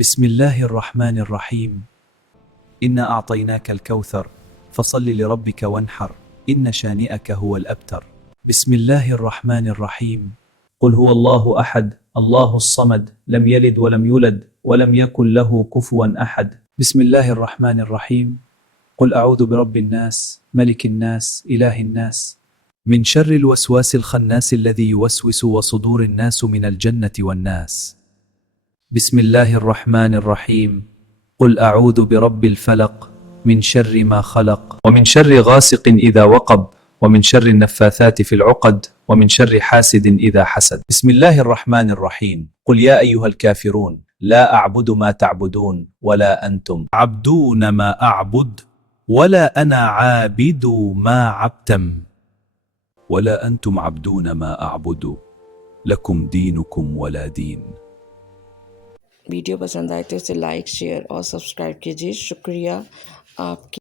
بسم الله الرحمن الرحيم. إنا أعطيناك الكوثر فصل لربك وانحر إن شانئك هو الأبتر. بسم الله الرحمن الرحيم. قل هو الله أحد الله الصمد لم يلد ولم يولد ولم يكن له كفوا أحد. بسم الله الرحمن الرحيم. قل أعوذ برب الناس ملك الناس إله الناس من شر الوسواس الخناس الذي يوسوس وصدور الناس من الجنة والناس. بسم الله الرحمن الرحيم. قل أعوذ برب الفلق من شر ما خلق ومن شر غاسق إذا وقب ومن شر النفاثات في العقد ومن شر حاسد إذا حسد. بسم الله الرحمن الرحيم. قل يا أيها الكافرون لا أعبد ما تعبدون ولا أنتم عبدون ما أعبد ولا أنا عابد ما عبتم ولا أنتم عبدون ما أعبد لكم دينكم ولا دين. वीडियो पसंद आए तो इसे लाइक शेयर और सब्सक्राइब कीजिए। शुक्रिया आपकी।